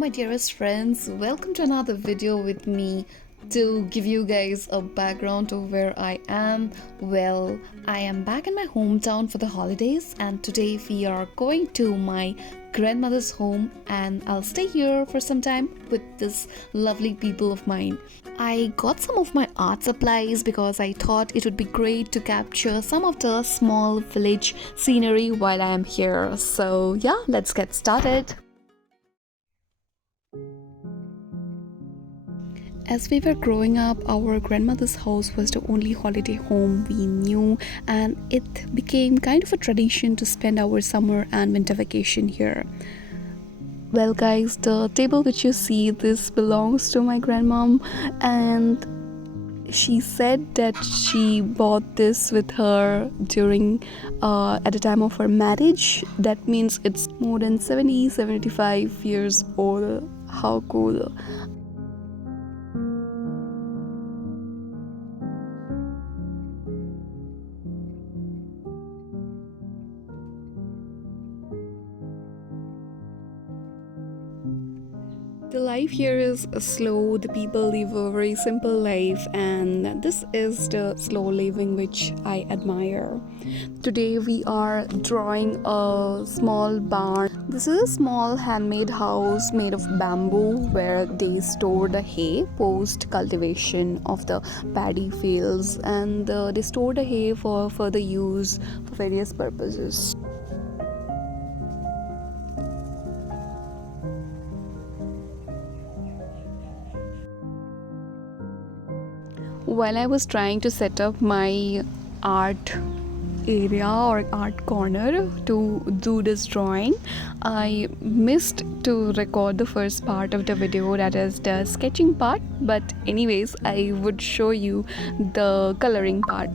my dearest friends, welcome to another video with me to give you guys a background of where I am. Well, I am back in my hometown for the holidays, and today we are going to my grandmother's home, and I'll stay here for some time with this lovely people of mine. I got some of my art supplies because I thought it would be great to capture some of the small village scenery while I am here. So, yeah, let's get started. As we were growing up, our grandmother's house was the only holiday home we knew, and it became kind of a tradition to spend our summer and winter vacation here. Well, guys, the table which you see, this belongs to my grandmom, and she said that she bought this with her during at the time of her marriage. That means it's more than 75 years old. How cool. The life here is slow, the people live a very simple life, and this is the slow living which I admire. Today we are drawing a small barn. This is a small handmade house made of bamboo where they store the hay post cultivation of the paddy fields, and they store the hay for further use for various purposes. While I was trying to set up my art area or art corner to do this drawing, I missed to record the first part of the video, that is the sketching part. But anyways, I would show you the coloring part.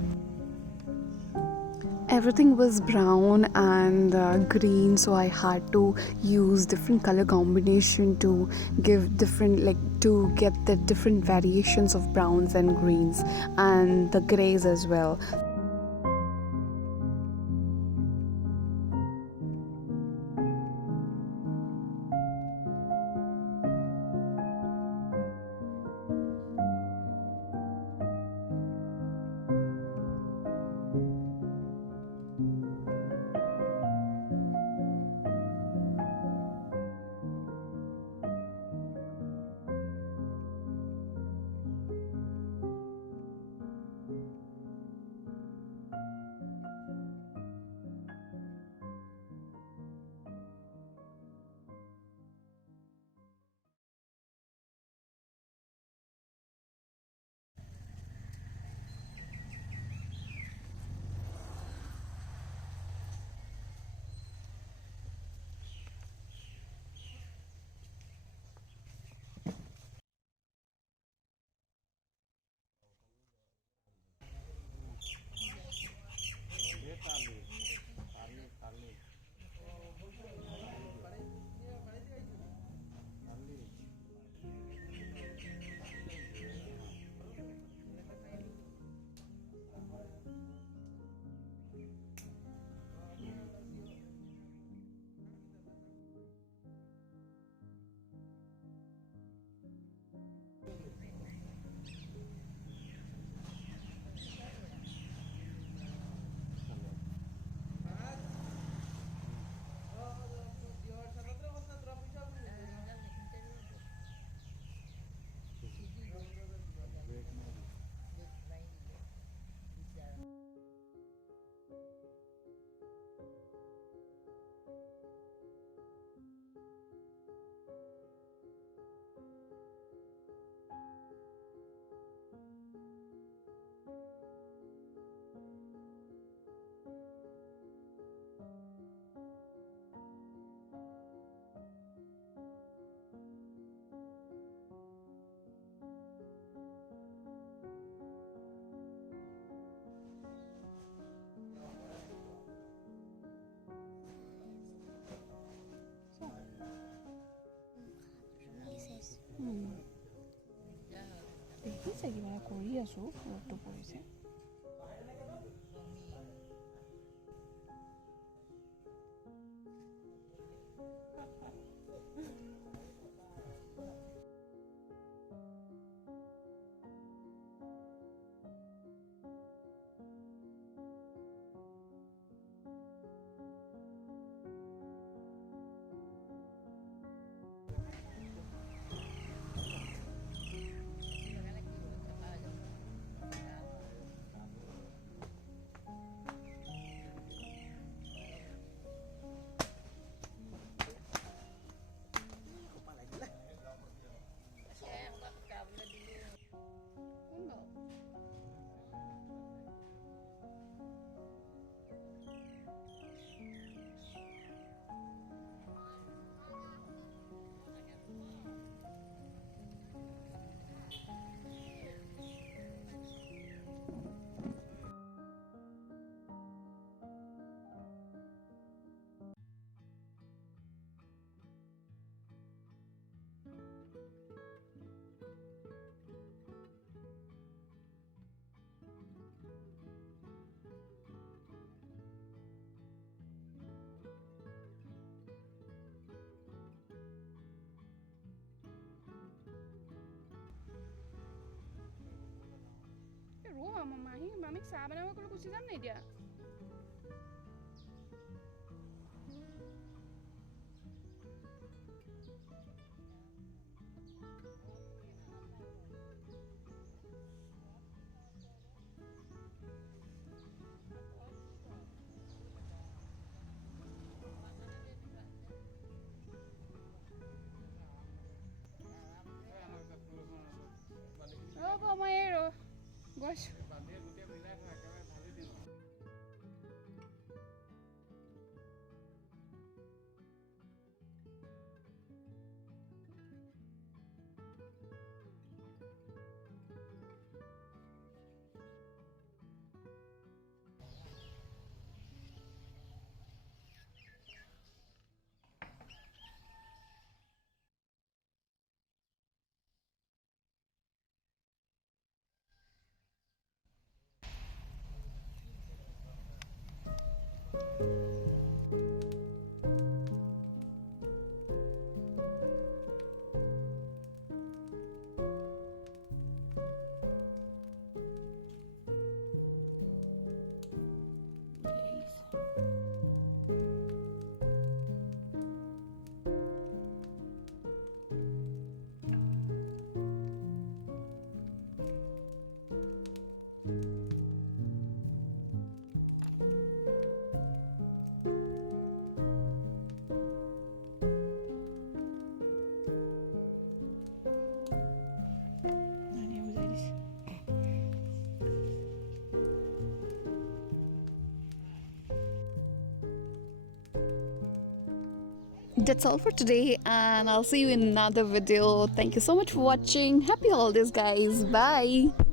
Everything was brown and green, so I had to use different color combination to give different, like, to get the different variations of browns and greens and the grays as well. দেখিছে কিবা কৰি আছো, ৰ'দটো পৰিছে। মামীক চাহ বনাব ক'লে Gucci যাম নে এতিয়া? ৰ'ব মই এই গৈছোঁ। That's all for today, and I'll see you in another video. Thank you so much for watching. Happy holidays, guys. Bye.